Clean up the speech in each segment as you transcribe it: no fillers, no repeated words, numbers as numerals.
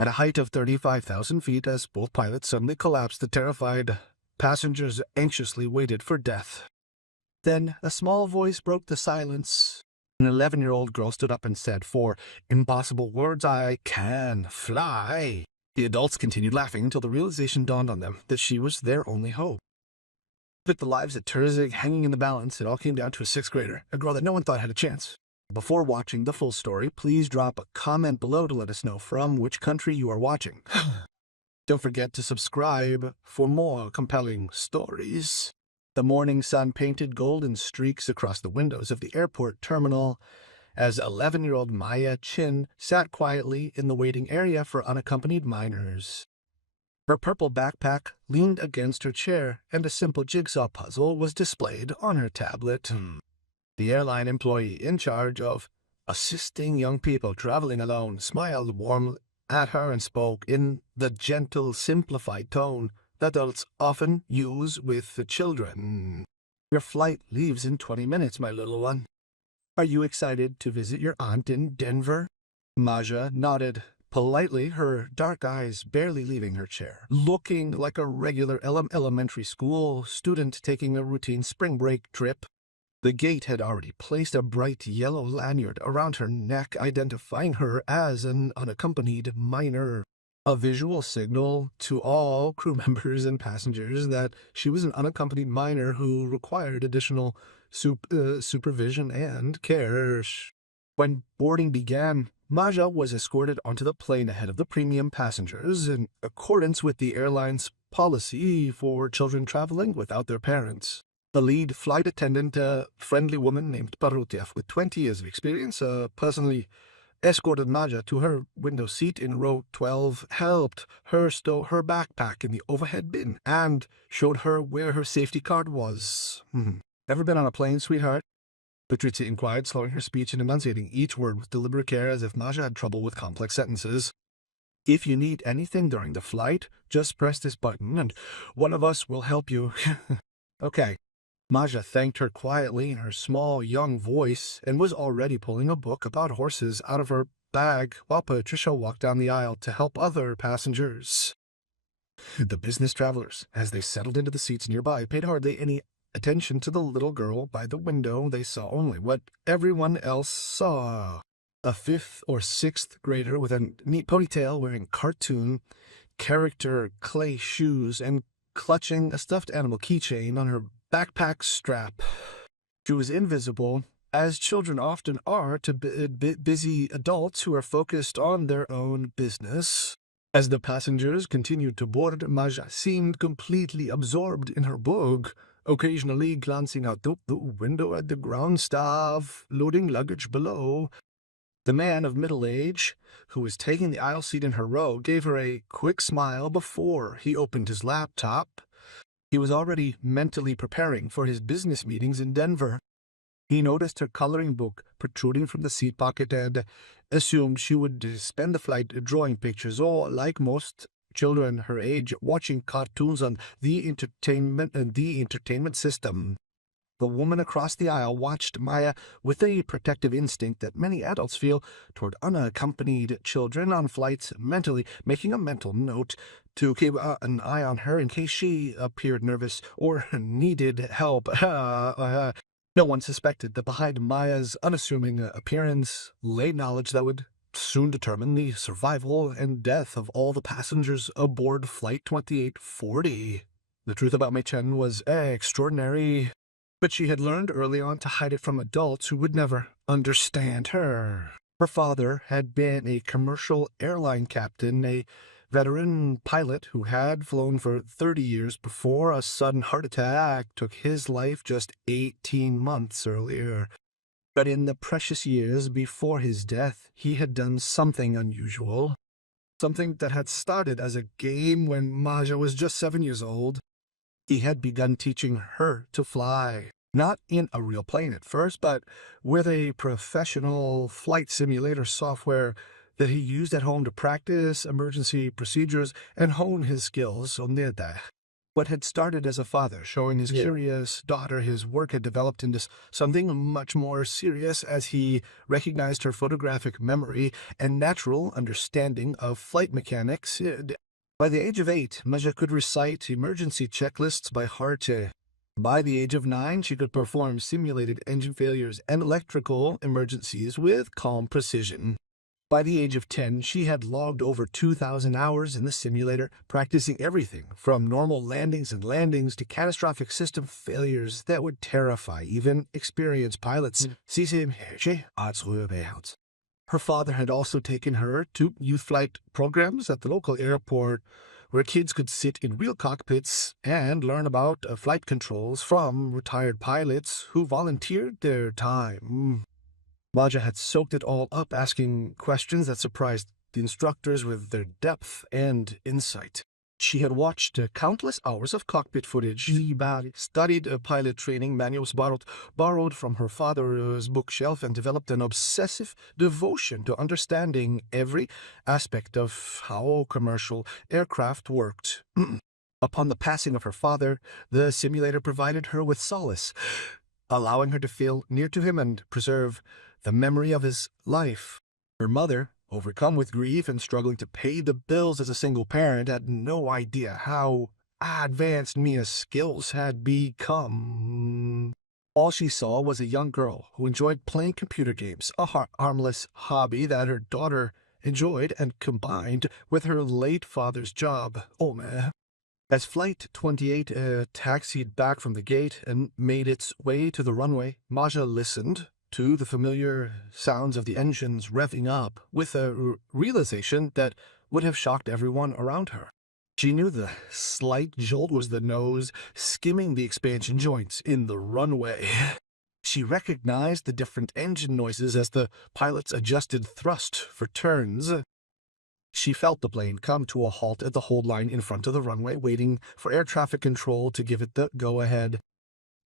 At a height of 35,000 feet, as both pilots suddenly collapsed, the terrified passengers anxiously waited for death. Then a small voice broke the silence. An 11-year-old girl stood up and said, "For impossible words, I can fly." The adults continued laughing until the realization dawned on them that she was their only hope. With the lives at Turzig hanging in the balance, it all came down to a sixth grader, a girl that no one thought had a chance. Before watching the full story, please drop a comment below to let us know from which country you are watching. Don't forget to subscribe for more compelling stories. The morning sun painted golden streaks across the windows of the airport terminal as 11-year-old Maya Chin sat quietly in the waiting area for unaccompanied minors. Her purple backpack leaned against her chair, and a simple jigsaw puzzle was displayed on her tablet. The airline employee in charge of assisting young people traveling alone smiled warmly at her and spoke in the gentle, simplified tone that adults often use with the children. "Your flight leaves in 20 minutes, my little one. Are you excited to visit your aunt in Denver?" Maja nodded politely, her dark eyes barely leaving her chair, looking like a regular elementary school student taking a routine spring break trip. The gate had already placed a bright yellow lanyard around her neck, identifying her as an unaccompanied minor. A visual signal to all crew members and passengers that she was an unaccompanied minor who required additional supervision and care. When boarding began, Maja was escorted onto the plane ahead of the premium passengers in accordance with the airline's policy for children traveling without their parents. The lead flight attendant, a friendly woman named Berührt with 20 years of experience, personally escorted Maja to her window seat in row 12, helped her stow her backpack in the overhead bin, and showed her where her safety card was. "Ever been on a plane, sweetheart?" Patrizia inquired, slowing her speech and enunciating each word with deliberate care as if Maja had trouble with complex sentences. "If you need anything during the flight, just press this button and one of us will help you." "Okay." Maja thanked her quietly in her small, young voice and was already pulling a book about horses out of her bag while Patricia walked down the aisle to help other passengers. The business travelers, as they settled into the seats nearby, paid hardly any attention to the little girl by the window. They saw only what everyone else saw. A fifth or sixth grader with a neat ponytail wearing cartoon character clay shoes and clutching a stuffed animal keychain on her backpack strap. She was invisible, as children often are to busy adults who are focused on their own business. As the passengers continued to board, Maja seemed completely absorbed in her book, occasionally glancing out the window at the ground staff loading luggage below. The man of middle age, who was taking the aisle seat in her row, gave her a quick smile before he opened his laptop. He was already mentally preparing for his business meetings in Denver. He noticed her coloring book protruding from the seat pocket and assumed she would spend the flight drawing pictures or, like most children her age, watching cartoons on the entertainment system. The woman across the aisle watched Maya with a protective instinct that many adults feel toward unaccompanied children on flights, mentally making a mental note to keep an eye on her in case she appeared nervous or needed help. No one suspected that behind Maya's unassuming appearance lay knowledge that would soon determine the survival and death of all the passengers aboard Flight 2840. The truth about Mädchen was extraordinary, but she had learned early on to hide it from adults who would never understand her. Her father had been a commercial airline captain, a veteran pilot who had flown for 30 years before a sudden heart attack took his life just 18 months earlier. But in the precious years before his death, he had done something unusual, something that had started as a game when Maja was just 7 years old. He had begun teaching her to fly, not in a real plane at first, but with a professional flight simulator software that he used at home to practice emergency procedures and hone his skills on the deck. What had started as a father showing his curious daughter his work had developed into something much more serious as he recognized her photographic memory and natural understanding of flight mechanics. By the age of 8, Maja could recite emergency checklists by heart. By the age of 9, she could perform simulated engine failures and electrical emergencies with calm precision. By the age of 10, she had logged over 2,000 hours in the simulator, practicing everything from normal landings and landings to catastrophic system failures that would terrify even experienced pilots. Her father had also taken her to youth flight programs at the local airport, where kids could sit in real cockpits and learn about flight controls from retired pilots who volunteered their time. Maja had soaked it all up, asking questions that surprised the instructors with their depth and insight. She had watched countless hours of cockpit footage, studied pilot training manuals borrowed from her father's bookshelf, and developed an obsessive devotion to understanding every aspect of how commercial aircraft worked. Upon the passing of her father, the simulator provided her with solace, allowing her to feel near to him and preserve the memory of his life. Her mother, overcome with grief and struggling to pay the bills as a single parent, had no idea how advanced Mia's skills had become. All she saw was a young girl who enjoyed playing computer games, a harmless hobby that her daughter enjoyed and combined with her late father's job. Oh, man. As Flight 28 taxied back from the gate and made its way to the runway, Maja listened to the familiar sounds of the engines revving up with a realization that would have shocked everyone around her. She knew the slight jolt was the nose skimming the expansion joints in the runway. She recognized the different engine noises as the pilots adjusted thrust for turns. She felt the plane come to a halt at the hold line in front of the runway, waiting for air traffic control to give it the go-ahead.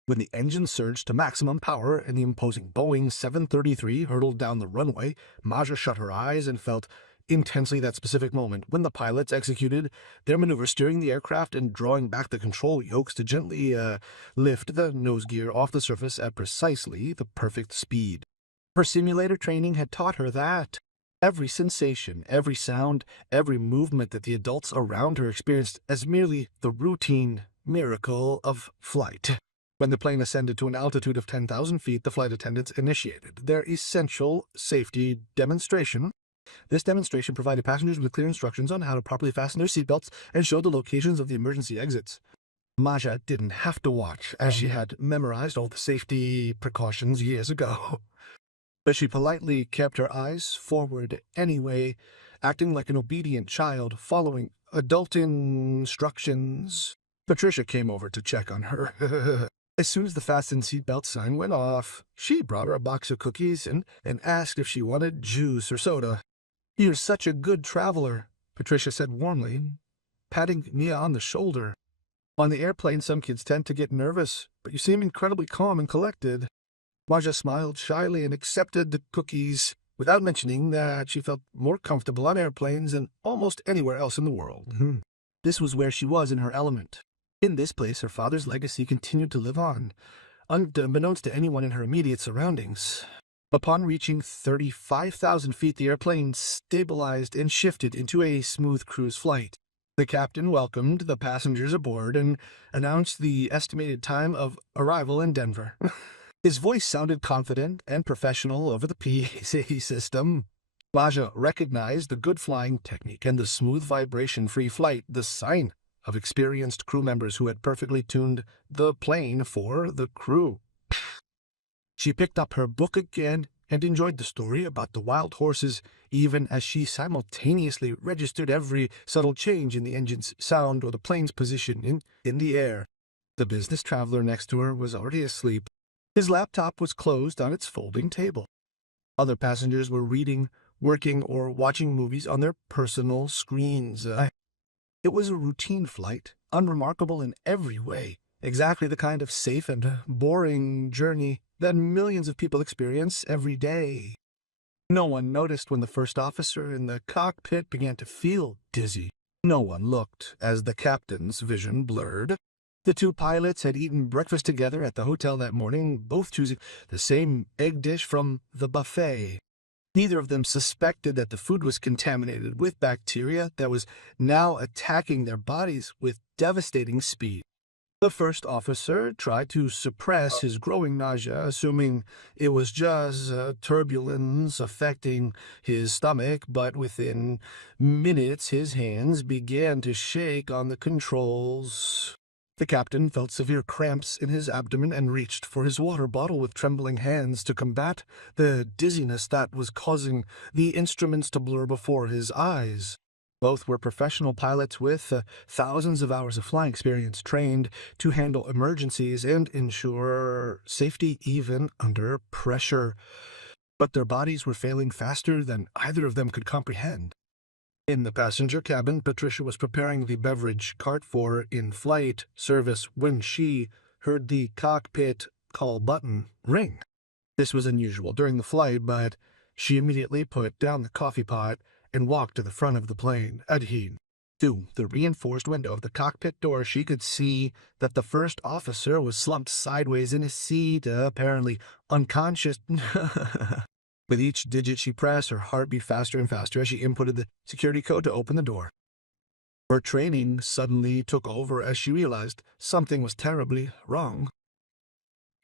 When the engine surged to maximum power and the imposing Boeing 733 hurtled down the runway, Maja shut her eyes and felt intensely that specific moment when the pilots executed their maneuver, steering the aircraft and drawing back the control yokes to gently lift the nose gear off the surface at precisely the perfect speed. Her simulator training had taught her that every sensation, every sound, every movement that the adults around her experienced as merely the routine miracle of flight. When the plane ascended to an altitude of 10,000 feet, the flight attendants initiated their essential safety demonstration. This demonstration provided passengers with clear instructions on how to properly fasten their seatbelts and showed the locations of the emergency exits. Maja didn't have to watch, as she had memorized all the safety precautions years ago. But she politely kept her eyes forward anyway, acting like an obedient child following adult instructions. Patricia came over to check on her. As soon as the fasten seatbelt sign went off, she brought her a box of cookies and asked if she wanted juice or soda. "You're such a good traveler," Patricia said warmly, patting Mia on the shoulder. "On the airplane, some kids tend to get nervous, but you seem incredibly calm and collected." Maja smiled shyly and accepted the cookies, without mentioning that she felt more comfortable on airplanes than almost anywhere else in the world. This was where she was in her element. In this place, her father's legacy continued to live on, unbeknownst to anyone in her immediate surroundings. Upon reaching 35,000 feet, the airplane stabilized and shifted into a smooth cruise flight. The captain welcomed the passengers aboard and announced the estimated time of arrival in Denver. His voice sounded confident and professional over the PA system. Maja recognized the good flying technique and the smooth vibration-free flight, the sign of experienced crew members who had perfectly tuned the plane for the crew. She picked up her book again and enjoyed the story about the wild horses, even as she simultaneously registered every subtle change in the engine's sound or the plane's position in the air. The business traveler next to her was already asleep. His laptop was closed on its folding table. Other passengers were reading, working, or watching movies on their personal screens. It was a routine flight, unremarkable in every way, exactly the kind of safe and boring journey that millions of people experience every day. No one noticed when the first officer in the cockpit began to feel dizzy. No one looked as the captain's vision blurred. The two pilots had eaten breakfast together at the hotel that morning, both choosing the same egg dish from the buffet. Neither of them suspected that the food was contaminated with bacteria that was now attacking their bodies with devastating speed. The first officer tried to suppress his growing nausea, assuming it was just turbulence affecting his stomach, but within minutes his hands began to shake on the controls. The captain felt severe cramps in his abdomen and reached for his water bottle with trembling hands to combat the dizziness that was causing the instruments to blur before his eyes. Both were professional pilots with thousands of hours of flying experience, trained to handle emergencies and ensure safety even under pressure. But their bodies were failing faster than either of them could comprehend. In the passenger cabin, Patricia was preparing the beverage cart for in-flight service when she heard the cockpit call button ring. This was unusual during the flight, but she immediately put down the coffee pot and walked to the front of the plane. Adheen. Through the reinforced window of the cockpit door, she could see that the first officer was slumped sideways in his seat, apparently unconscious. With each digit she pressed, her heart beat faster and faster as she inputted the security code to open the door. Her training suddenly took over as she realized something was terribly wrong.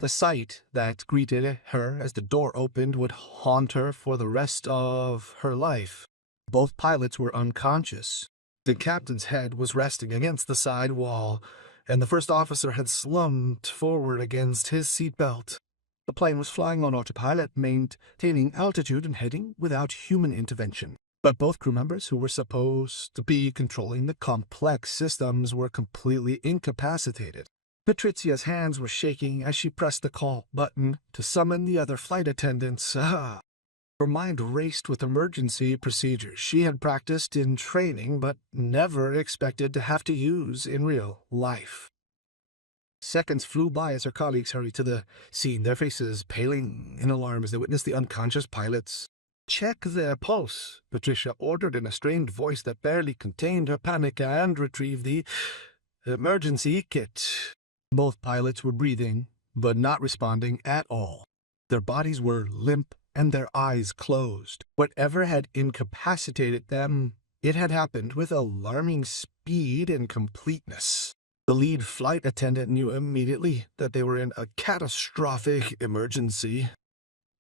The sight that greeted her as the door opened would haunt her for the rest of her life. Both pilots were unconscious. The captain's head was resting against the side wall, and the first officer had slumped forward against his seatbelt. The plane was flying on autopilot, maintaining altitude and heading without human intervention. But both crew members who were supposed to be controlling the complex systems were completely incapacitated. Patricia's hands were shaking as she pressed the call button to summon the other flight attendants. Her mind raced with emergency procedures she had practiced in training but never expected to have to use in real life. Seconds flew by as her colleagues hurried to the scene, their faces paling in alarm as they witnessed the unconscious pilots. "Check their pulse," Patricia ordered in a strained voice that barely contained her panic, and retrieve the emergency kit. Both pilots were breathing, but not responding at all. Their bodies were limp and their eyes closed. Whatever had incapacitated them, it had happened with alarming speed and completeness. The lead flight attendant knew immediately that they were in a catastrophic emergency.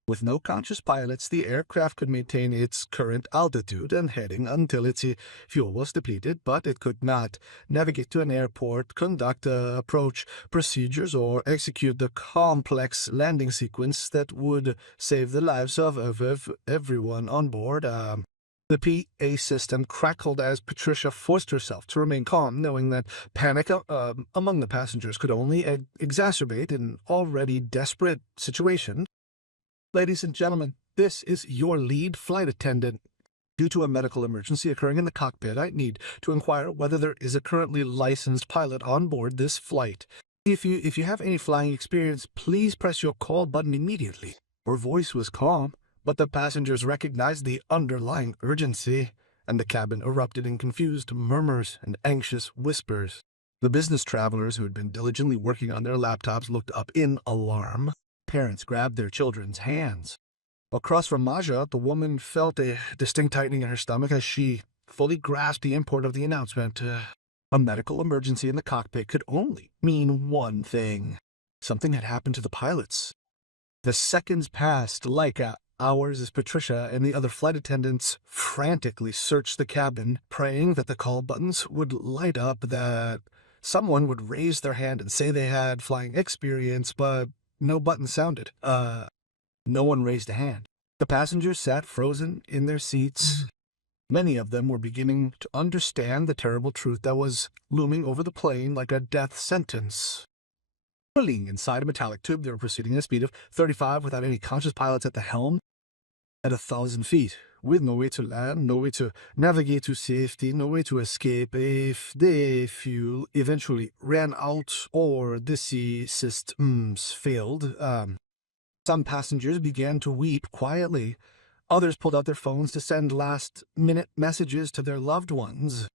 With no conscious pilots, the aircraft could maintain its current altitude and heading until its fuel was depleted, but it could not navigate to an airport, conduct approach procedures, or execute the complex landing sequence that would save the lives of everyone on board. The PA system crackled as Patricia forced herself to remain calm, knowing that panic among the passengers could only exacerbate an already desperate situation. "Ladies and gentlemen, this is your lead flight attendant. Due to a medical emergency occurring in the cockpit, I need to inquire whether there is a currently licensed pilot on board this flight. If you have any flying experience, please press your call button immediately." Her voice was calm, but the passengers recognized the underlying urgency, and the cabin erupted in confused murmurs and anxious whispers. The business travelers who had been diligently working on their laptops looked up in alarm. Parents grabbed their children's hands. Across from Maja, the woman felt a distinct tightening in her stomach as she fully grasped the import of the announcement. A medical emergency in the cockpit could only mean one thing. Something had happened to the pilots. The seconds passed like hours as Patricia and the other flight attendants frantically searched the cabin, praying that the call buttons would light up, that someone would raise their hand and say they had flying experience, but no button sounded. No one raised a hand. The passengers sat frozen in their seats. Many of them were beginning to understand the terrible truth that was looming over the plane like a death sentence. Whirling inside a metallic tube, they were proceeding at a speed of 35 without any conscious pilots at the helm. At 1,000 feet, with no way to land, no way to navigate to safety, no way to escape if the fuel eventually ran out or the systems failed. Some passengers began to weep quietly. Others pulled out their phones to send last-minute messages to their loved ones.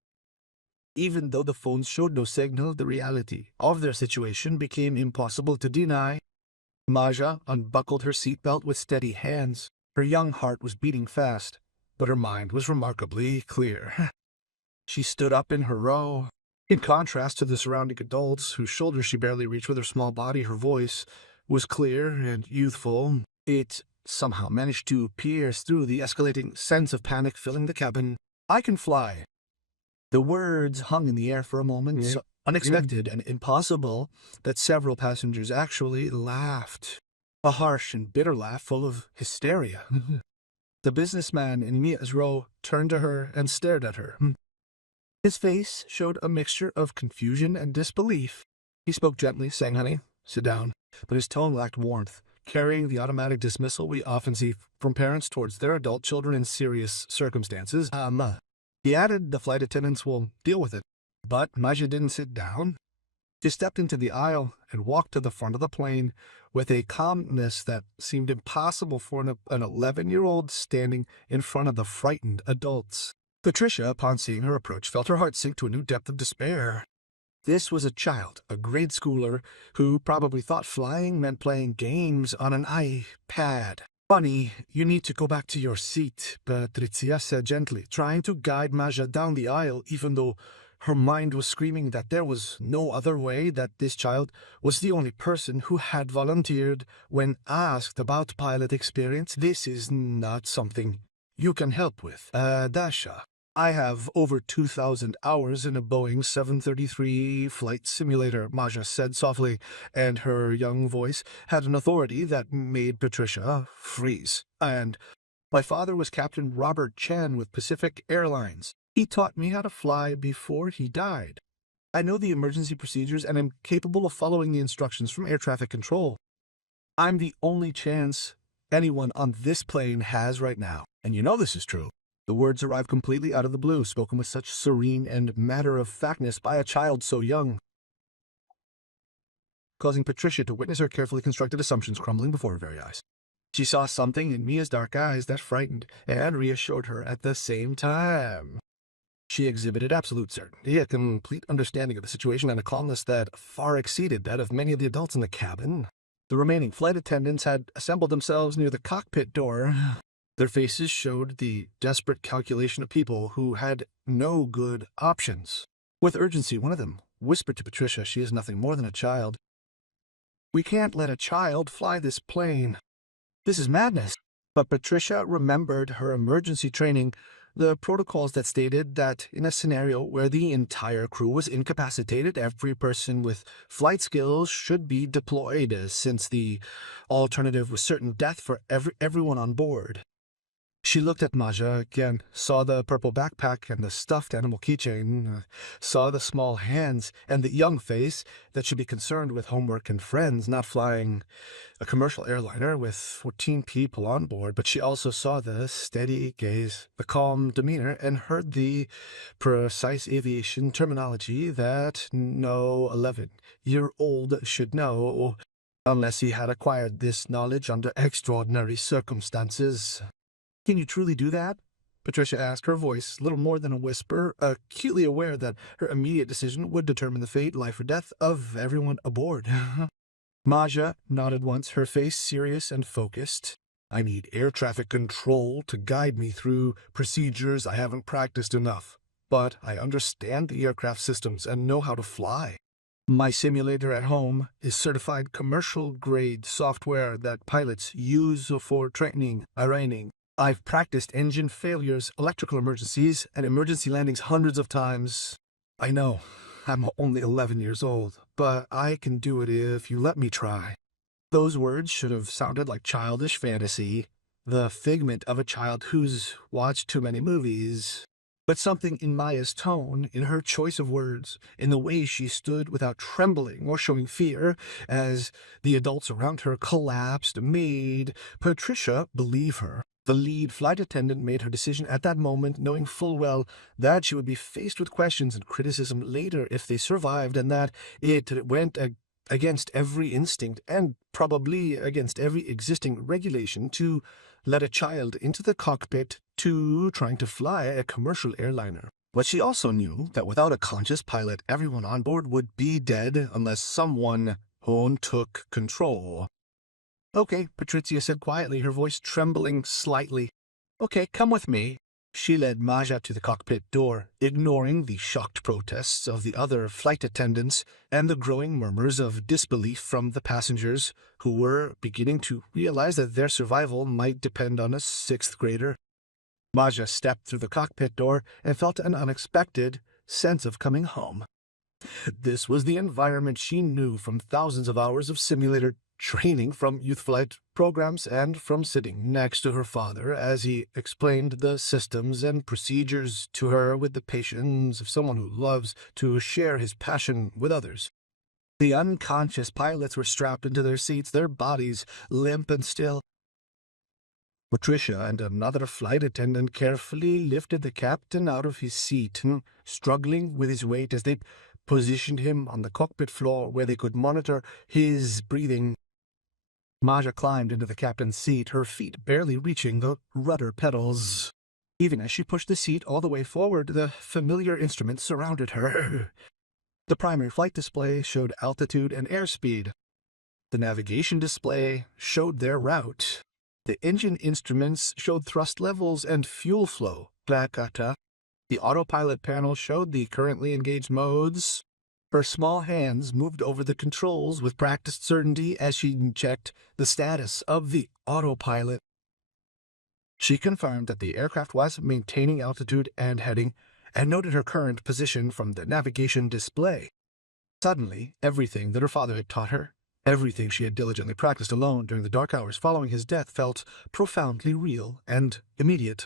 Even though the phones showed no signal, the reality of their situation became impossible to deny. Maja unbuckled her seatbelt with steady hands. Her young heart was beating fast, but her mind was remarkably clear. She stood up in her row. In contrast to the surrounding adults, whose shoulders she barely reached with her small body, her voice was clear and youthful. It somehow managed to pierce through the escalating sense of panic filling the cabin. "I can fly." The words hung in the air for a moment, so unexpected and impossible that several passengers actually laughed. A harsh and bitter laugh full of hysteria. The businessman in Mia's row turned to her and stared at her. His face showed a mixture of confusion and disbelief. He spoke gently, saying, "Honey, sit down," but his tone lacked warmth, carrying the automatic dismissal we often see from parents towards their adult children in serious circumstances. He added, "The flight attendants will deal with it." But Maja didn't sit down. She stepped into the aisle and walked to the front of the plane with a calmness that seemed impossible for an 11-year-old standing in front of the frightened adults. Patricia, upon seeing her approach, felt her heart sink to a new depth of despair. This was a child, a grade schooler, who probably thought flying meant playing games on an iPad. "Bunny, you need to go back to your seat," Patricia said gently, trying to guide Maja down the aisle, even though her mind was screaming that there was no other way, that this child was the only person who had volunteered. When asked about pilot experience, "This is not something you can help with, Dasha. I have over 2,000 hours in a Boeing 733 flight simulator," Maja said softly, and her young voice had an authority that made Patricia freeze. "And my father was Captain Robert Chan with Pacific Airlines. He taught me how to fly before he died. I know the emergency procedures and am capable of following the instructions from air traffic control. I'm the only chance anyone on this plane has right now, and you know this is true." The words arrived completely out of the blue, spoken with such serene and matter-of-factness by a child so young, causing Patricia to witness her carefully constructed assumptions crumbling before her very eyes. She saw something in Mia's dark eyes that frightened and reassured her at the same time. She exhibited absolute certainty, a complete understanding of the situation, and a calmness that far exceeded that of many of the adults in the cabin. The remaining flight attendants had assembled themselves near the cockpit door. Their faces showed the desperate calculation of people who had no good options. With urgency, one of them whispered to Patricia, "She is nothing more than a child. We can't let a child fly this plane. This is madness." But Patricia remembered her emergency training, the protocols that stated that in a scenario where the entire crew was incapacitated, every person with flight skills should be deployed, since the alternative was certain death for everyone on board. She looked at Maja again, saw the purple backpack and the stuffed animal keychain, saw the small hands and the young face that should be concerned with homework and friends, not flying a commercial airliner with 14 people on board. But she also saw the steady gaze, the calm demeanor, and heard the precise aviation terminology that no 11-year-old should know, unless he had acquired this knowledge under extraordinary circumstances. "Can you truly do that?" Patricia asked, her voice little more than a whisper, acutely aware that her immediate decision would determine the fate, life or death, of everyone aboard. Maja nodded once, her face serious and focused. "I need air traffic control to guide me through procedures I haven't practiced enough, but I understand the aircraft systems and know how to fly. My simulator at home is certified commercial-grade software that pilots use for training. I've practiced engine failures, electrical emergencies, and emergency landings hundreds of times. I know I'm only 11 years old, but I can do it if you let me try." Those words should have sounded like childish fantasy, the figment of a child who's watched too many movies. But something in Maya's tone, in her choice of words, in the way she stood without trembling or showing fear as the adults around her collapsed, made Patricia believe her. The lead flight attendant made her decision at that moment, knowing full well that she would be faced with questions and criticism later if they survived, and that it went against every instinct and probably against every existing regulation to let a child into the cockpit trying to fly a commercial airliner. But she also knew that without a conscious pilot, everyone on board would be dead unless someone took control. "Okay," Patrizia said quietly, her voice trembling slightly. "Okay, come with me." She led Maja to the cockpit door, ignoring the shocked protests of the other flight attendants and the growing murmurs of disbelief from the passengers, who were beginning to realize that their survival might depend on a sixth grader. Maja stepped through the cockpit door and felt an unexpected sense of coming home. This was the environment she knew from thousands of hours of simulator training, from youth flight programs, and from sitting next to her father as he explained the systems and procedures to her with the patience of someone who loves to share his passion with others. The unconscious pilots were strapped into their seats, their bodies limp and still. Patricia and another flight attendant carefully lifted the captain out of his seat, struggling with his weight as they positioned him on the cockpit floor where they could monitor his breathing. Maja climbed into the captain's seat, her feet barely reaching the rudder pedals. Even as she pushed the seat all the way forward, the familiar instruments surrounded her. The primary flight display showed altitude and airspeed. The navigation display showed their route. The engine instruments showed thrust levels and fuel flow. The autopilot panel showed the currently engaged modes. Her small hands moved over the controls with practiced certainty as she checked the status of the autopilot. She confirmed that the aircraft was maintaining altitude and heading, and noted her current position from the navigation display. Suddenly, everything that her father had taught her, everything she had diligently practiced alone during the dark hours following his death, felt profoundly real and immediate.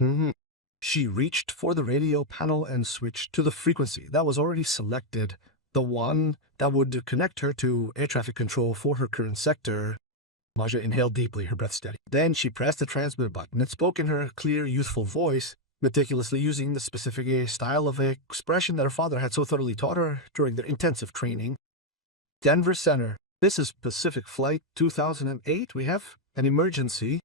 She reached for the radio panel and switched to the frequency that was already selected, the one that would connect her to air traffic control for her current sector. Maja inhaled deeply, her breath steady. Then she pressed the transmit button and spoke in her clear, youthful voice, meticulously using the specific style of expression that her father had so thoroughly taught her during their intensive training. "Denver Center, this is Pacific Flight 2008. We have an emergency.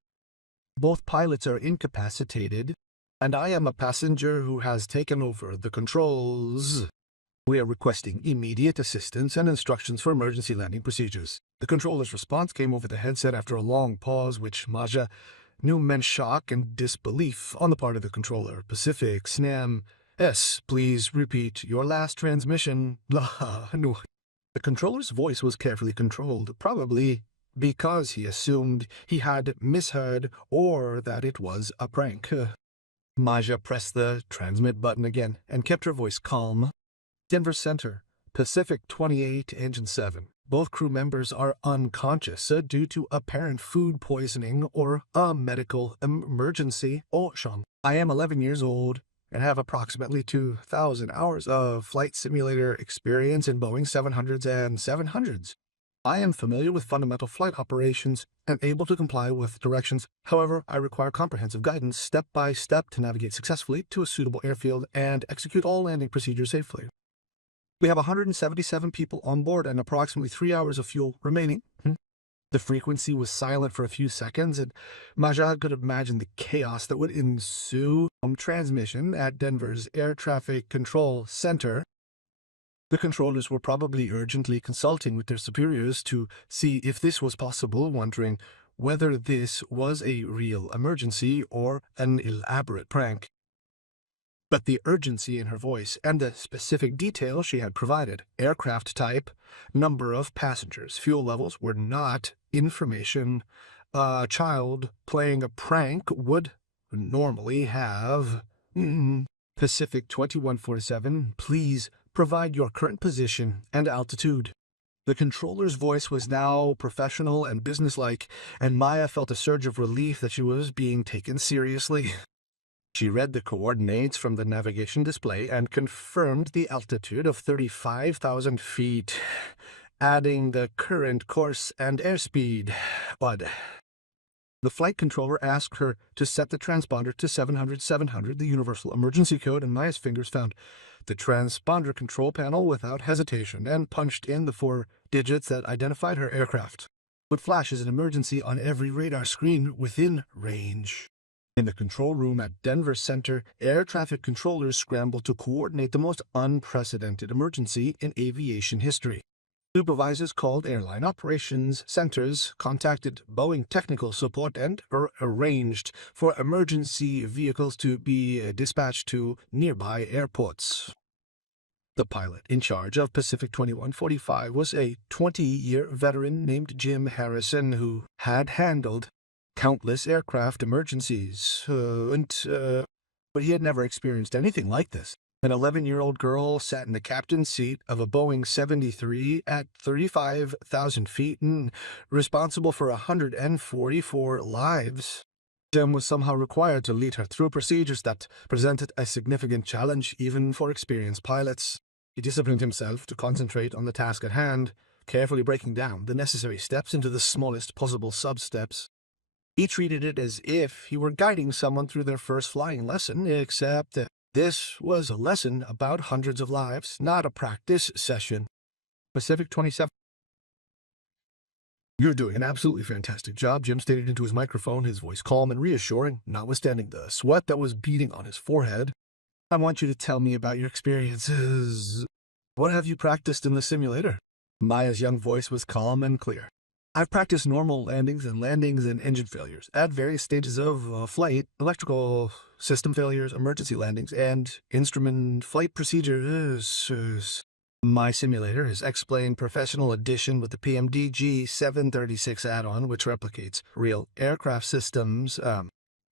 Both pilots are incapacitated, and I am a passenger who has taken over the controls. We are requesting immediate assistance and instructions for emergency landing procedures." The controller's response came over the headset after a long pause, which Maja knew meant shock and disbelief on the part of the controller. "Pacific, SNAM, S, please repeat your last transmission." No. The controller's voice was carefully controlled, probably because he assumed he had misheard or that it was a prank. Maja pressed the transmit button again and kept her voice calm. "Denver Center, Pacific 28, Engine 7. Both crew members are unconscious due to apparent food poisoning or a medical emergency. I am 11 years old and have approximately 2,000 hours of flight simulator experience in Boeing 700s and 700s. I am familiar with fundamental flight operations and able to comply with directions. However, I require comprehensive guidance step by step to navigate successfully to a suitable airfield and execute all landing procedures safely. We have 177 people on board and approximately 3 hours of fuel remaining." The frequency was silent for a few seconds, and Maja could imagine the chaos that would ensue. Transmission at Denver's Air Traffic Control Center. The controllers were probably urgently consulting with their superiors to see if this was possible, wondering whether this was a real emergency or an elaborate prank. But the urgency in her voice and the specific details she had provided, aircraft type, number of passengers, fuel levels, were not information a child playing a prank would normally have. "Pacific 2147, please provide your current position and altitude." The controller's voice was now professional and businesslike, and Maya felt a surge of relief that she was being taken seriously. She read the coordinates from the navigation display and confirmed the altitude of 35,000 feet, adding the current course and airspeed. Odd. The flight controller asked her to set the transponder to 700, the universal emergency code, and Maya's fingers found the transponder control panel without hesitation and punched in the 4 digits that identified her aircraft. Would flash as an emergency on every radar screen within range. In the control room at Denver Center, air traffic controllers scrambled to coordinate the most unprecedented emergency in aviation history. Supervisors called airline operations centers, contacted Boeing technical support, and arranged for emergency vehicles to be dispatched to nearby airports. The pilot in charge of Pacific 2145 was a 20-year veteran named Jim Harrison who had handled countless aircraft emergencies, but he had never experienced anything like this. An 11-year-old girl sat in the captain's seat of a Boeing 73 at 35,000 feet and responsible for 144 lives. Jim was somehow required to lead her through procedures that presented a significant challenge even for experienced pilots. He disciplined himself to concentrate on the task at hand, carefully breaking down the necessary steps into the smallest possible sub-steps. He treated it as if he were guiding someone through their first flying lesson, except that this was a lesson about hundreds of lives, not a practice session. Pacific 27. "You're doing an absolutely fantastic job," Jim stated into his microphone, his voice calm and reassuring, notwithstanding the sweat that was beading on his forehead. "I want you to tell me about your experiences. What have you practiced in the simulator?" Maya's young voice was calm and clear. "I've practiced normal landings and engine failures at various stages of flight, electrical system failures, emergency landings, and instrument flight procedures. My simulator is X-Plane Professional Edition with the PMDG 736 add-on, which replicates real aircraft systems.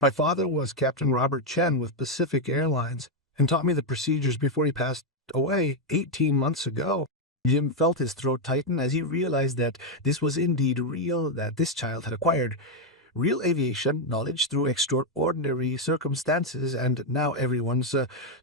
My father was Captain Robert Chen with Pacific Airlines and taught me the procedures before he passed away 18 months ago." Jim felt his throat tighten as he realized that this was indeed real, that this child had acquired real aviation knowledge through extraordinary circumstances, and now everyone's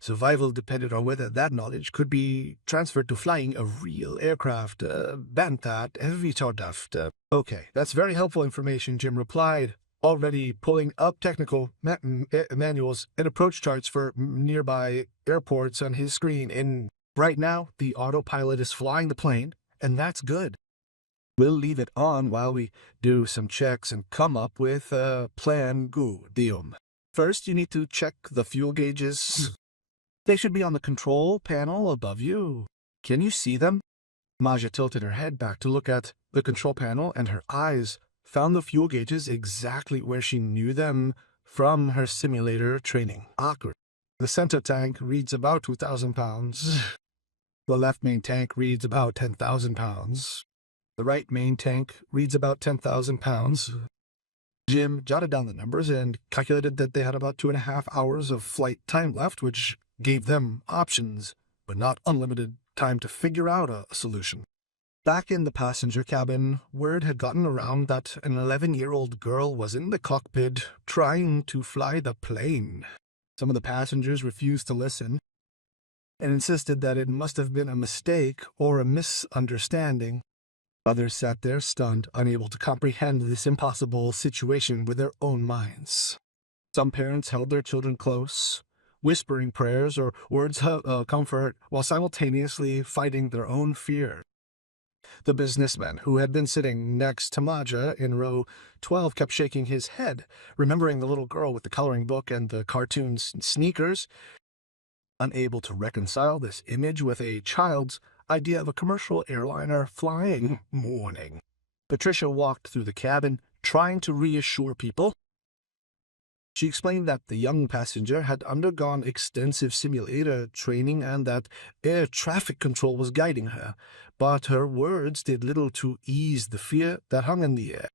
survival depended on whether that knowledge could be transferred to flying a real aircraft. Bantat, evitadaft. "Okay, that's very helpful information," Jim replied, already pulling up technical manuals and approach charts for nearby airports on his screen. Right now, the autopilot is flying the plane, and that's good. We'll leave it on while we do some checks and come up with a plan good. First, you need to check the fuel gauges. They should be on the control panel above you. Can you see them?" Maja tilted her head back to look at the control panel, and her eyes found the fuel gauges exactly where she knew them from her simulator training. Awkward. The center tank reads about 2,000 pounds. The left main tank reads about 10,000 pounds. The right main tank reads about 10,000 pounds. Jim jotted down the numbers and calculated that they had about 2.5 hours of flight time left, which gave them options, but not unlimited time to figure out a solution. Back in the passenger cabin, word had gotten around that an 11-year-old girl was in the cockpit trying to fly the plane. Some of the passengers refused to listen and insisted that it must have been a mistake or a misunderstanding. Others sat there stunned, unable to comprehend this impossible situation with their own minds. Some parents held their children close, whispering prayers or words of comfort while simultaneously fighting their own fear. The businessman who had been sitting next to Maja in row 12 kept shaking his head, remembering the little girl with the coloring book and the cartoon sneakers. Unable to reconcile this image with a child's idea of a commercial airliner flying morning, Patricia walked through the cabin, trying to reassure people. She explained that the young passenger had undergone extensive simulator training and that air traffic control was guiding her, but her words did little to ease the fear that hung in the air.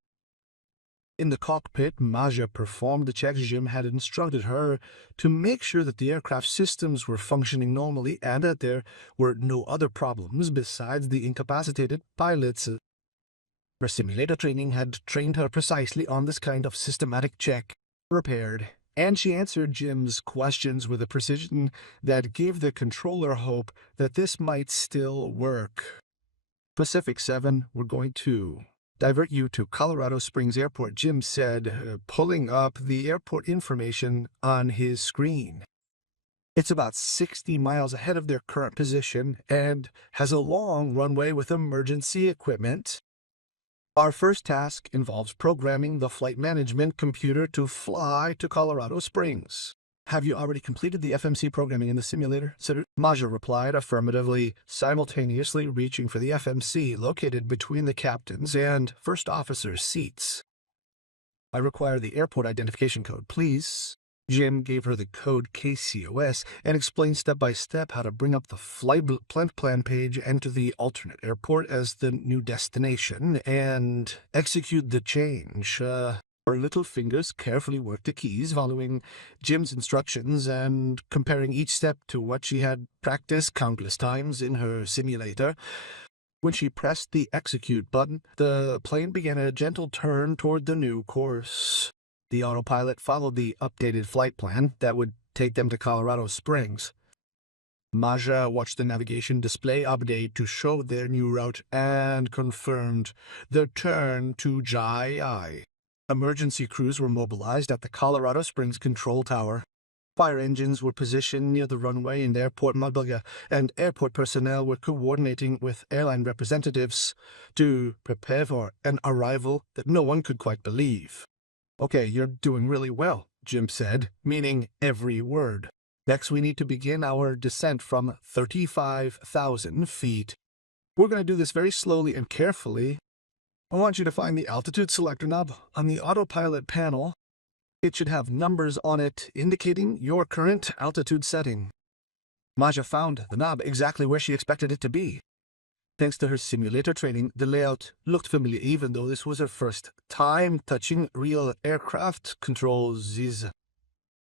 In the cockpit, Maja performed the checks Jim had instructed her to make sure that the aircraft systems were functioning normally and that there were no other problems besides the incapacitated pilots. Her simulator training had trained her precisely on this kind of systematic check. Prepared, and she answered Jim's questions with a precision that gave the controller hope that this might still work. "Pacific 7, we're going to divert you to Colorado Springs Airport," Jim said, pulling up the airport information on his screen. "It's about 60 miles ahead of their current position and has a long runway with emergency equipment." Our first task involves programming the flight management computer to fly to Colorado Springs. Have you already completed the FMC programming in the simulator? Maja replied affirmatively, simultaneously reaching for the FMC located between the captain's and first officer's seats. I require the airport identification code, please. Jim gave her the code KCOS and explained step by step how to bring up the flight plan page, enter the alternate airport as the new destination, and execute the change. Her little fingers carefully worked the keys, following Jim's instructions and comparing each step to what she had practiced countless times in her simulator. When she pressed the execute button, the plane began a gentle turn toward the new course. The autopilot followed the updated flight plan that would take them to Colorado Springs. Maja watched the navigation display update to show their new route and confirmed their turn to Jai. Emergency crews were mobilized at the Colorado Springs control tower. Fire engines were positioned near the runway and airport mobiliar, and airport personnel were coordinating with airline representatives to prepare for an arrival that no one could quite believe. "Okay, you're doing really well," Jim said, meaning every word. "Next, we need to begin our descent from 35,000 feet. We're going to do this very slowly and carefully. I want you to find the altitude selector knob on the autopilot panel. It should have numbers on it indicating your current altitude setting." Maja found the knob exactly where she expected it to be. Thanks to her simulator training, the layout looked familiar even though this was her first time touching real aircraft controls.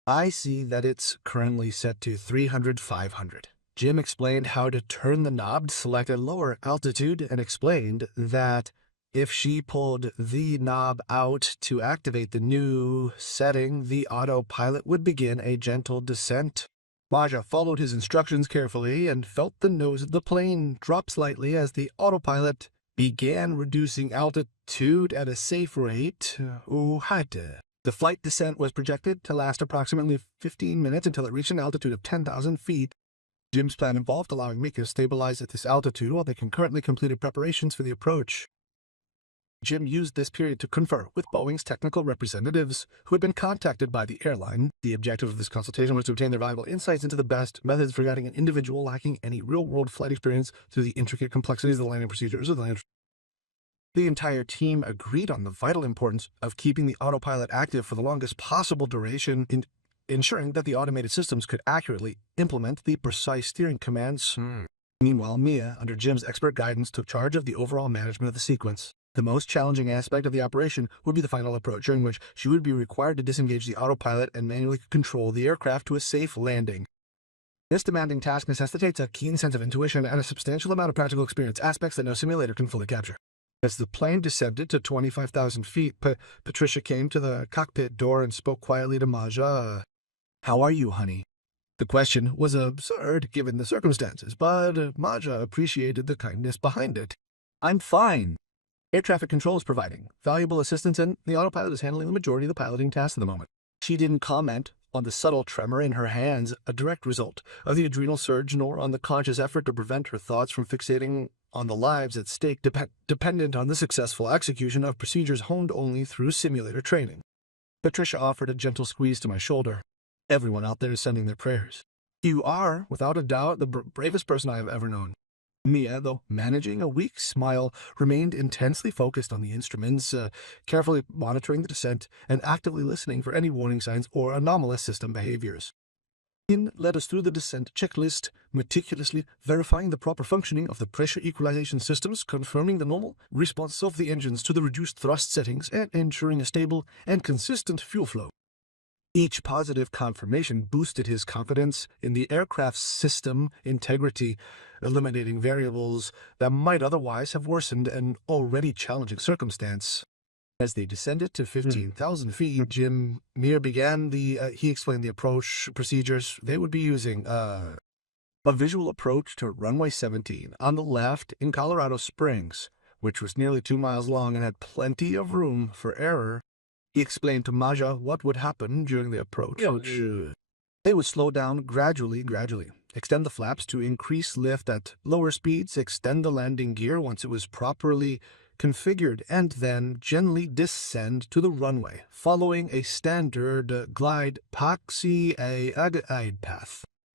"I see that it's currently set to 300-500. Jim explained how to turn the knob to select a lower altitude and explained that if she pulled the knob out to activate the new setting, the autopilot would begin a gentle descent. Maja followed his instructions carefully and felt the nose of the plane drop slightly as the autopilot began reducing altitude at a safe rate. Ungehörte. The flight descent was projected to last approximately 15 minutes until it reached an altitude of 10,000 feet. Jim's plan involved allowing Mika to stabilize at this altitude while they concurrently completed preparations for the approach. Jim used this period to confer with Boeing's technical representatives who had been contacted by the airline. The objective of this consultation was to obtain their valuable insights into the best methods for guiding an individual lacking any real-world flight experience through the intricate complexities of the landing procedures of the land. The entire team agreed on the vital importance of keeping the autopilot active for the longest possible duration, ensuring that the automated systems could accurately implement the precise steering commands. Meanwhile, Mia, under Jim's expert guidance, took charge of the overall management of the sequence. The most challenging aspect of the operation would be the final approach, during which she would be required to disengage the autopilot and manually control the aircraft to a safe landing. This demanding task necessitates a keen sense of intuition and a substantial amount of practical experience, aspects that no simulator can fully capture. As the plane descended to 25,000 feet, Patricia came to the cockpit door and spoke quietly to Maja. "How are you, honey?" The question was absurd given the circumstances, but Maja appreciated the kindness behind it. "I'm fine. Air traffic control is providing valuable assistance, and the autopilot is handling the majority of the piloting tasks at the moment." She didn't comment on the subtle tremor in her hands, a direct result of the adrenal surge, nor on the conscious effort to prevent her thoughts from fixating on the lives at stake dependent on the successful execution of procedures honed only through simulator training. Patricia offered a gentle squeeze to my shoulder. "Everyone out there is sending their prayers. You are, without a doubt, the bravest person I have ever known." Mia, though managing a weak smile, remained intensely focused on the instruments, carefully monitoring the descent and actively listening for any warning signs or anomalous system behaviors. Ian led us through the descent checklist, meticulously verifying the proper functioning of the pressure equalization systems, confirming the normal response of the engines to the reduced thrust settings, and ensuring a stable and consistent fuel flow. Each positive confirmation boosted his confidence in the aircraft's system integrity, eliminating variables that might otherwise have worsened an already challenging circumstance. As they descended to 15,000 feet, Jim Muir began he explained the approach procedures they would be using. A visual approach to runway 17 on the left in Colorado Springs, which was nearly 2 miles long and had plenty of room for error. He explained to Maja what would happen during the approach. They would slow down gradually, extend the flaps to increase lift at lower speeds, extend the landing gear once it was properly configured, and then gently descend to the runway, following a standard glide path.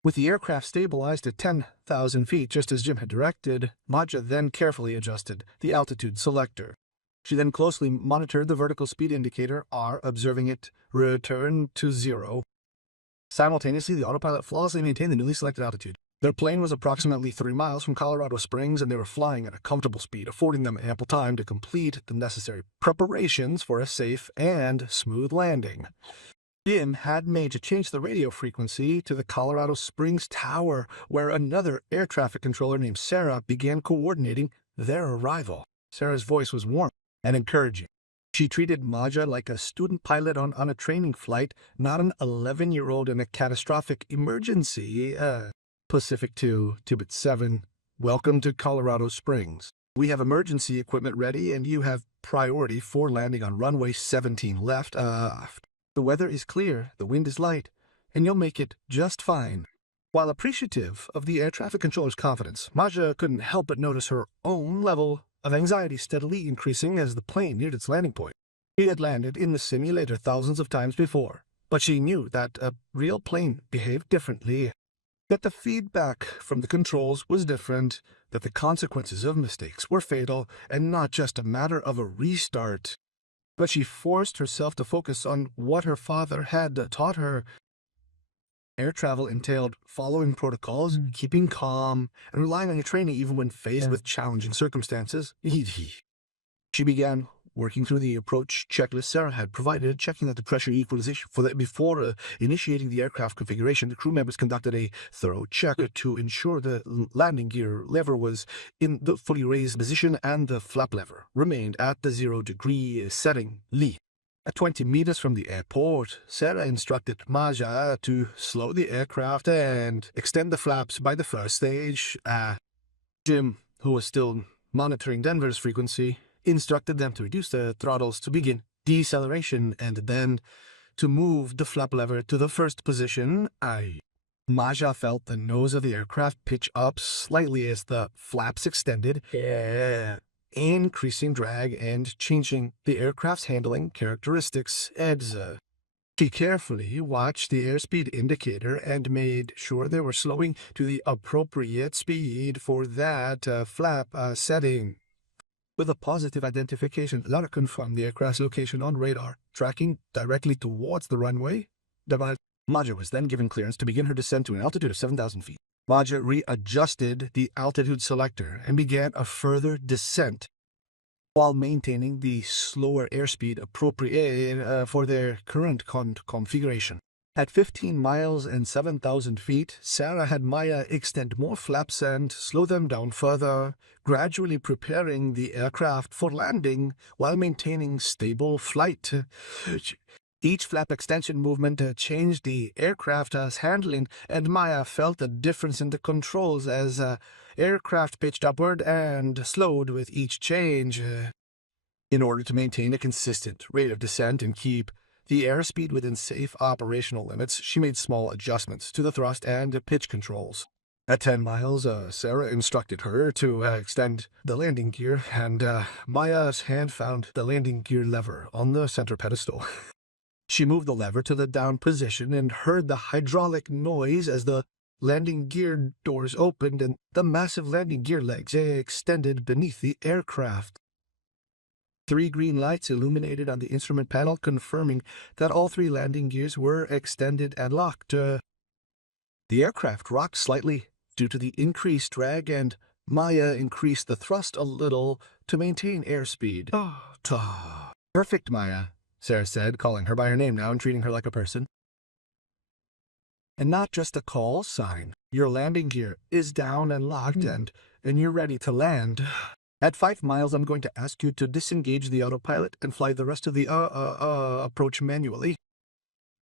With the aircraft stabilized at 10,000 feet, just as Jim had directed, Maja then carefully adjusted the altitude selector. She then closely monitored the vertical speed indicator R, observing it return to 0. Simultaneously, the autopilot flawlessly maintained the newly selected altitude. Their plane was approximately 3 miles from Colorado Springs, and they were flying at a comfortable speed, affording them ample time to complete the necessary preparations for a safe and smooth landing. Jim had Major change the radio frequency to the Colorado Springs Tower, where another air traffic controller named Sarah began coordinating their arrival. Sarah's voice was warm and encouraging. She treated Maja like a student pilot on a training flight, not an 11-year-old in a catastrophic emergency. Pacific 2, Tibet 7, welcome to Colorado Springs. We have emergency equipment ready, and you have priority for landing on runway 17 left. The weather is clear, the wind is light, and you'll make it just fine. While appreciative of the air traffic controller's confidence, Maja couldn't help but notice her own level of anxiety steadily increasing as the plane neared its landing point. She had landed in the simulator thousands of times before, but she knew that a real plane behaved differently, that the feedback from the controls was different, that the consequences of mistakes were fatal and not just a matter of a restart. But she forced herself to focus on what her father had taught her. Air travel entailed following protocols, keeping calm, and relying on your training even when faced with challenging circumstances. She began working through the approach checklist Sarah had provided, checking that the pressure equalization before initiating the aircraft configuration. The crew members conducted a thorough check to ensure the landing gear lever was in the fully raised position and the flap lever remained at the 0-degree setting. At 20 meters from the airport, Sarah instructed Maja to slow the aircraft and extend the flaps by the first stage. Jim, who was still monitoring Denver's frequency, instructed them to reduce the throttles to begin deceleration and then to move the flap lever to the first position. Maja felt the nose of the aircraft pitch up slightly as the flaps extended, increasing drag and changing the aircraft's handling characteristics. She carefully watched the airspeed indicator and made sure they were slowing to the appropriate speed for that flap setting. With a positive identification, Lara confirmed the aircraft's location on radar, tracking directly towards the runway. Maja was then given clearance to begin her descent to an altitude of 7,000 feet. Maja readjusted the altitude selector and began a further descent while maintaining the slower airspeed appropriate for their current configuration. At 15 miles and 7,000 feet, Sarah had Maya extend more flaps and slow them down further, gradually preparing the aircraft for landing while maintaining stable flight. Each flap extension movement changed the aircraft's handling, and Maya felt a difference in the controls as aircraft pitched upward and slowed with each change. In order to maintain a consistent rate of descent and keep the airspeed within safe operational limits, she made small adjustments to the thrust and pitch controls. At 10 miles, Sarah instructed her to extend the landing gear, and Maya's hand found the landing gear lever on the center pedestal. She moved the lever to the down position and heard the hydraulic noise as the landing gear doors opened and the massive landing gear legs extended beneath the aircraft. 3 green lights illuminated on the instrument panel, confirming that all 3 landing gears were extended and locked. The aircraft rocked slightly due to the increased drag, and Maya increased the thrust a little to maintain airspeed. Perfect, Maya, Sarah said, calling her by her name now and treating her like a person. And not just a call sign. Your landing gear is down and locked, and you're ready to land. At 5 miles, I'm going to ask you to disengage the autopilot and fly the rest of the approach manually.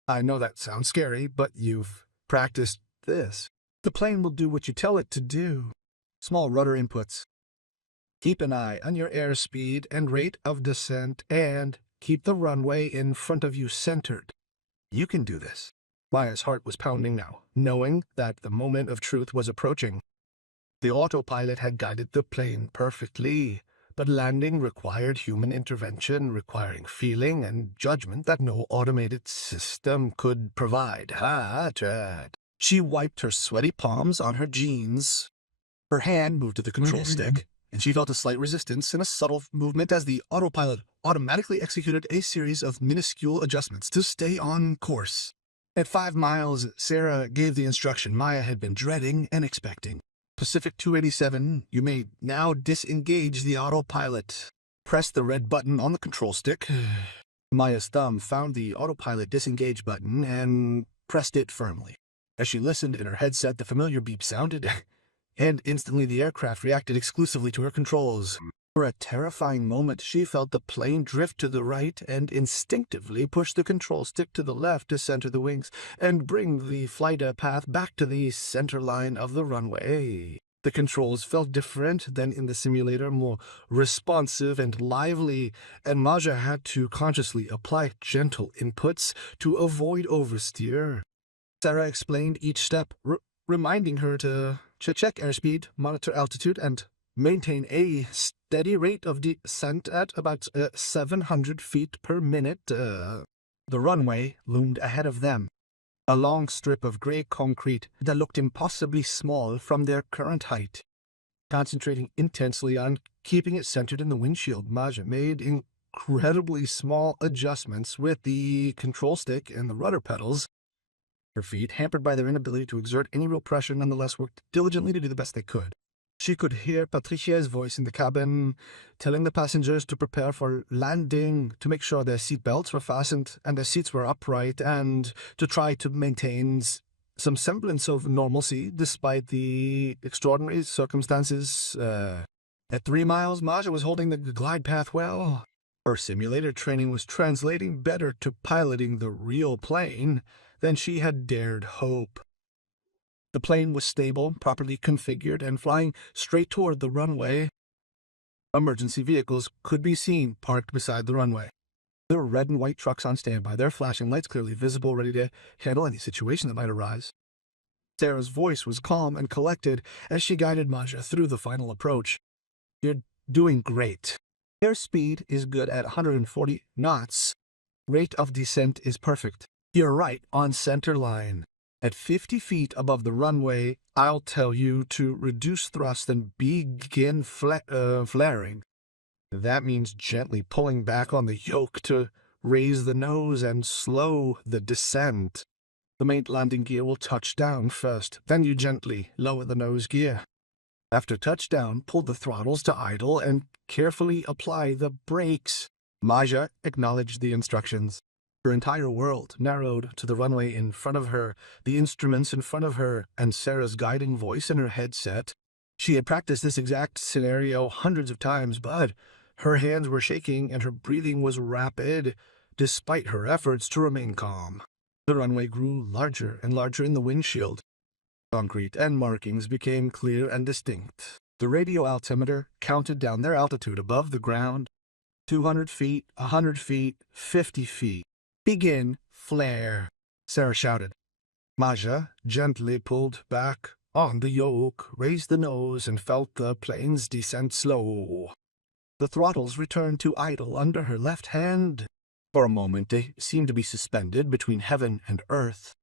I know that sounds scary, but you've practiced this. The plane will do what you tell it to do. Small rudder inputs. Keep an eye on your airspeed and rate of descent, and keep the runway in front of you centered. You can do this. Maya's heart was pounding now, knowing that the moment of truth was approaching. The autopilot had guided the plane perfectly, but landing required human intervention, requiring feeling and judgment that no automated system could provide. She wiped her sweaty palms on her jeans. Her hand moved to the control stick, and she felt a slight resistance in a subtle movement as the autopilot automatically executed a series of minuscule adjustments to stay on course. At 5 miles, Sarah gave the instruction Maya had been dreading and expecting. Pacific 287, you may now disengage the autopilot. Press the red button on the control stick. Maya's thumb found the autopilot disengage button and pressed it firmly. As she listened in her headset, the familiar beep sounded, and instantly the aircraft reacted exclusively to her controls. For a terrifying moment, she felt the plane drift to the right and instinctively pushed the control stick to the left to center the wings and bring the flight path back to the center line of the runway. The controls felt different than in the simulator, more responsive and lively, and Maja had to consciously apply gentle inputs to avoid oversteer. Sarah explained each step, reminding her to check airspeed, monitor altitude, and maintain a steady rate of descent at about 700 feet per minute. The runway loomed ahead of them, a long strip of gray concrete that looked impossibly small from their current height. Concentrating intensely on keeping it centered in the windshield, Maja made incredibly small adjustments with the control stick and the rudder pedals. Her feet, hampered by their inability to exert any real pressure, nonetheless worked diligently to do the best they could. She could hear Patricia's voice in the cabin, telling the passengers to prepare for landing, to make sure their seat belts were fastened and their seats were upright, and to try to maintain some semblance of normalcy despite the extraordinary circumstances. At 3 miles, Maja was holding the glide path well. Her simulator training was translating better to piloting the real plane than she had dared hope. The plane was stable, properly configured, and flying straight toward the runway. Emergency vehicles could be seen parked beside the runway. There were red and white trucks on standby, their flashing lights clearly visible, ready to handle any situation that might arise. Sarah's voice was calm and collected as she guided Maja through the final approach. "You're doing great. Airspeed is good at 140 knots. Rate of descent is perfect. You're right on center line. At 50 feet above the runway, I'll tell you to reduce thrust and begin flaring. That means gently pulling back on the yoke to raise the nose and slow the descent. The main landing gear will touch down first, then you gently lower the nose gear. After touchdown, pull the throttles to idle and carefully apply the brakes." Maja acknowledged the instructions. Her entire world narrowed to the runway in front of her, the instruments in front of her, and Sarah's guiding voice in her headset. She had practiced this exact scenario hundreds of times, but her hands were shaking and her breathing was rapid, despite her efforts to remain calm. The runway grew larger and larger in the windshield. Concrete and markings became clear and distinct. The radio altimeter counted down their altitude above the ground. 200 feet, 100 feet, 50 feet. "Begin flare," Sarah shouted. Maja gently pulled back on the yoke, raised the nose, and felt the plane's descent slow. The throttles returned to idle under her left hand. For a moment they seemed to be suspended between heaven and earth.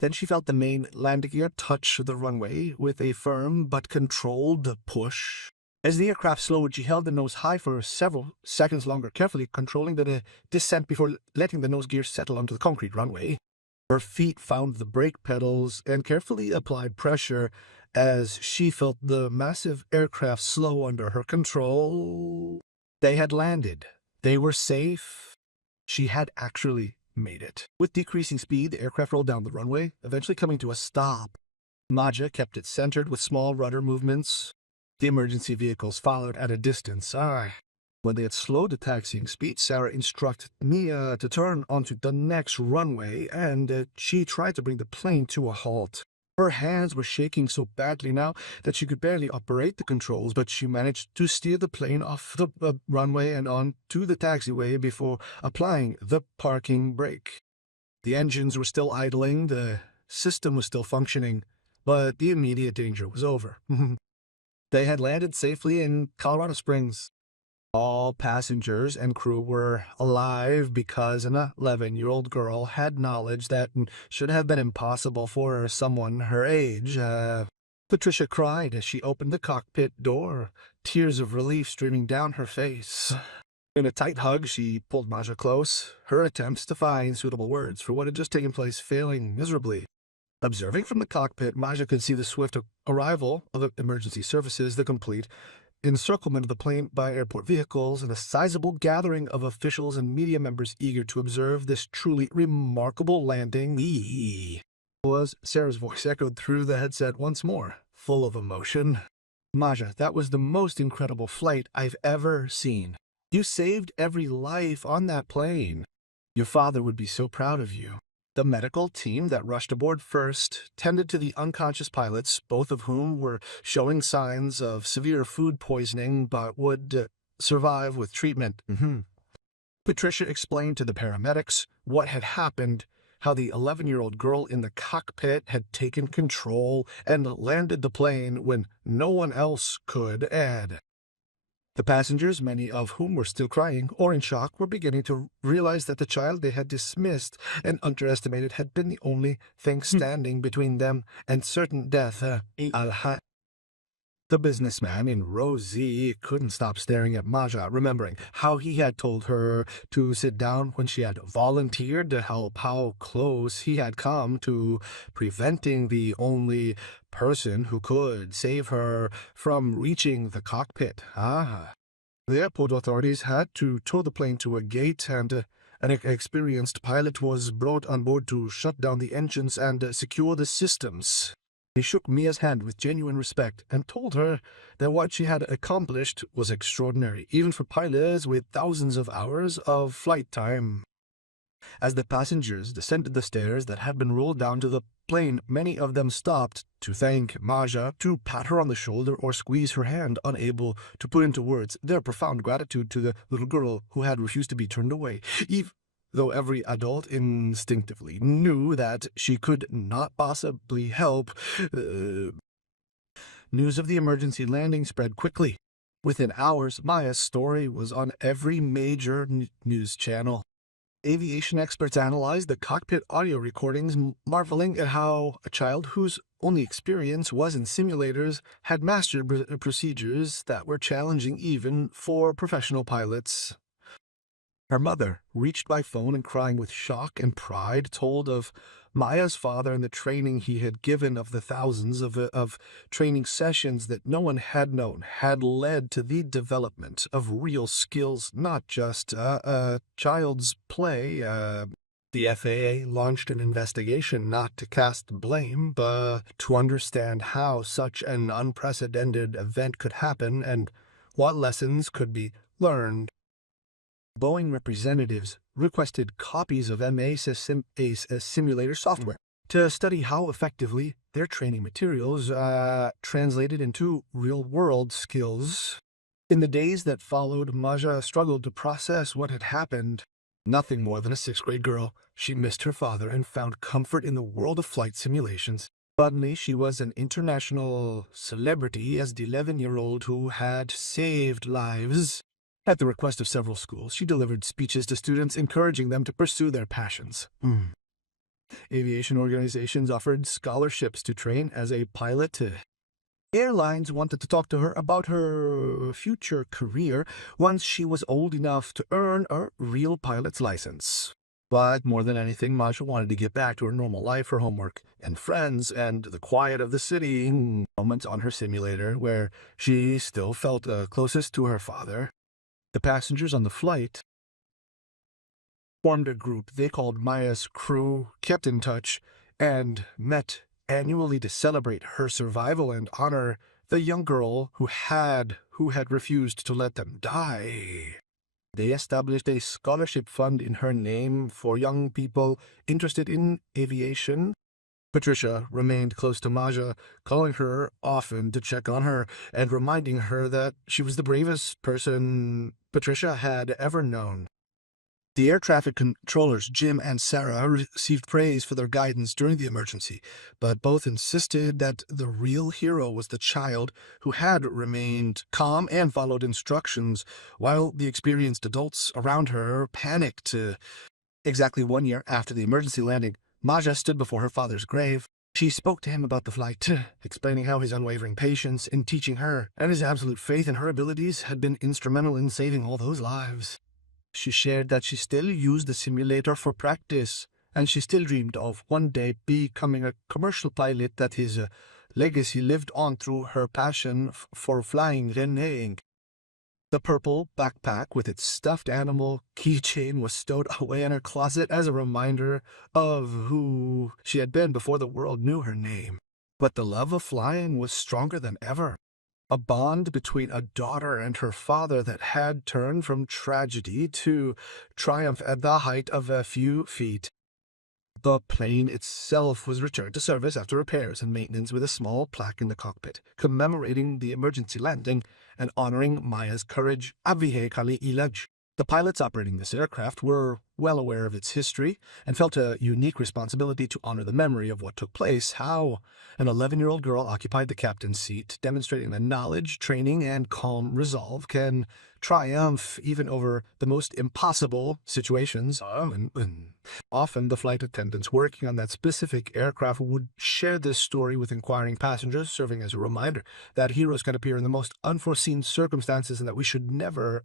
Then she felt the main landing gear touch the runway with a firm but controlled push. As the aircraft slowed, she held the nose high for several seconds longer, carefully controlling the descent before letting the nose gear settle onto the concrete runway. Her feet found the brake pedals and carefully applied pressure as she felt the massive aircraft slow under her control. They had landed. They were safe. She had actually made it. With decreasing speed, the aircraft rolled down the runway, eventually coming to a stop. Maja kept it centered with small rudder movements. The emergency vehicles followed at a distance. When they had slowed to taxiing speed, Sarah instructed Mia to turn onto the next runway, and she tried to bring the plane to a halt. Her hands were shaking so badly now that she could barely operate the controls, but she managed to steer the plane off the runway and onto the taxiway before applying the parking brake. The engines were still idling, the system was still functioning, but the immediate danger was over. They had landed safely in Colorado Springs. All passengers and crew were alive because an 11-year-old girl had knowledge that should have been impossible for someone her age. Patricia cried as she opened the cockpit door, tears of relief streaming down her face. In a tight hug, she pulled Maja close, her attempts to find suitable words for what had just taken place failing miserably. Observing from the cockpit, Maja could see the swift arrival of the emergency services, the complete encirclement of the plane by airport vehicles, and a sizable gathering of officials and media members eager to observe this truly remarkable landing. Was Sarah's voice echoed through the headset once more, full of emotion. Maja, that was the most incredible flight I've ever seen. You saved every life on that plane. Your father would be so proud of you. The medical team that rushed aboard first tended to the unconscious pilots, both of whom were showing signs of severe food poisoning but would survive with treatment. Patricia explained to the paramedics what had happened, how the 11-year-old girl in the cockpit had taken control and landed the plane when no one else could, and the passengers, many of whom were still crying or in shock, were beginning to realize that the child they had dismissed and underestimated had been the only thing standing between them and certain death. The businessman in row Z couldn't stop staring at Maja, remembering how he had told her to sit down when she had volunteered to help, how close he had come to preventing the only person who could save her from reaching the cockpit. The airport authorities had to tow the plane to a gate, and an experienced pilot was brought on board to shut down the engines and secure the systems. He shook Mia's hand with genuine respect and told her that what she had accomplished was extraordinary, even for pilots with thousands of hours of flight time. As the passengers descended the stairs that had been rolled down to the plane, many of them stopped to thank Maja, to pat her on the shoulder or squeeze her hand, unable to put into words their profound gratitude to the little girl who had refused to be turned away, even though every adult instinctively knew that she could not possibly help. News of the emergency landing spread quickly. Within hours, Maya's story was on every major news channel. Aviation experts analyzed the cockpit audio recordings, marveling at how a child whose only experience was in simulators had mastered procedures that were challenging even for professional pilots. Her mother, reached by phone and crying with shock and pride, told of Maya's father and the training he had given, of the thousands of training sessions that no one had known had led to the development of real skills, not just child's play. The FAA launched an investigation not to cast blame, but to understand how such an unprecedented event could happen and what lessons could be learned. Boeing representatives requested copies of simulator software to study how effectively their training materials translated into real-world skills. In the days that followed, Maja struggled to process what had happened. Nothing more than a sixth-grade girl, she missed her father and found comfort in the world of flight simulations. Suddenly, she was an international celebrity as the 11-year-old who had saved lives. At the request of several schools, she delivered speeches to students encouraging them to pursue their passions. Aviation organizations offered scholarships to train as a pilot. Airlines wanted to talk to her about her future career once she was old enough to earn a real pilot's license. But more than anything, Maja wanted to get back to her normal life, her homework and friends, and the quiet of the city. Moments on her simulator where she still felt closest to her father. The passengers on the flight formed a group they called Maya's crew, kept in touch, and met annually to celebrate her survival and honor the young girl who had refused to let them die. They established a scholarship fund in her name for young people interested in aviation. Patricia remained close to Maja, calling her often to check on her and reminding her that she was the bravest person Patricia had ever known. The air traffic controllers, Jim and Sarah, received praise for their guidance during the emergency, but both insisted that the real hero was the child who had remained calm and followed instructions, while the experienced adults around her panicked. Exactly 1 year after the emergency landing, Maja stood before her father's grave. She spoke to him about the flight, explaining how his unwavering patience in teaching her and his absolute faith in her abilities had been instrumental in saving all those lives. She shared that she still used the simulator for practice, and she still dreamed of one day becoming a commercial pilot, that his legacy lived on through her passion for flying reneging. The purple backpack with its stuffed animal keychain was stowed away in her closet as a reminder of who she had been before the world knew her name. But the love of flying was stronger than ever. A bond between a daughter and her father that had turned from tragedy to triumph at the height of a few feet. The plane itself was returned to service after repairs and maintenance, with a small plaque in the cockpit commemorating the emergency landing and honoring Maya's courage. Avihe Kali Ilaj. The pilots operating this aircraft were well aware of its history and felt a unique responsibility to honor the memory of what took place. How an 11-year-old girl occupied the captain's seat, demonstrating that knowledge, training, and calm resolve can triumph even over the most impossible situations. Often the flight attendants working on that specific aircraft would share this story with inquiring passengers, serving as a reminder that heroes can appear in the most unforeseen circumstances and that we should never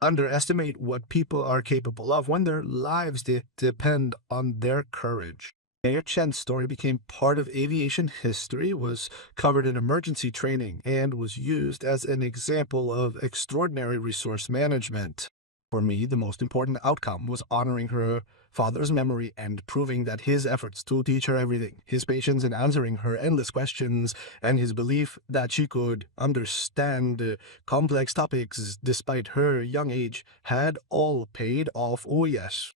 underestimate what people are capable of when their lives depend on their courage. Mayor Chen's story became part of aviation history, was covered in emergency training, and was used as an example of extraordinary resource management. For me, the most important outcome was honoring her father's memory and proving that his efforts to teach her everything, his patience in answering her endless questions, and his belief that she could understand complex topics despite her young age, had all paid off. Oh yes.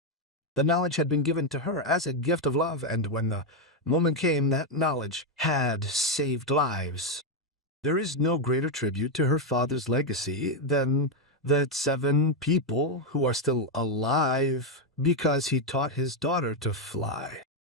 The knowledge had been given to her as a gift of love, and when the moment came, that knowledge had saved lives. There is no greater tribute to her father's legacy than the 7 people who are still alive because he taught his daughter to fly.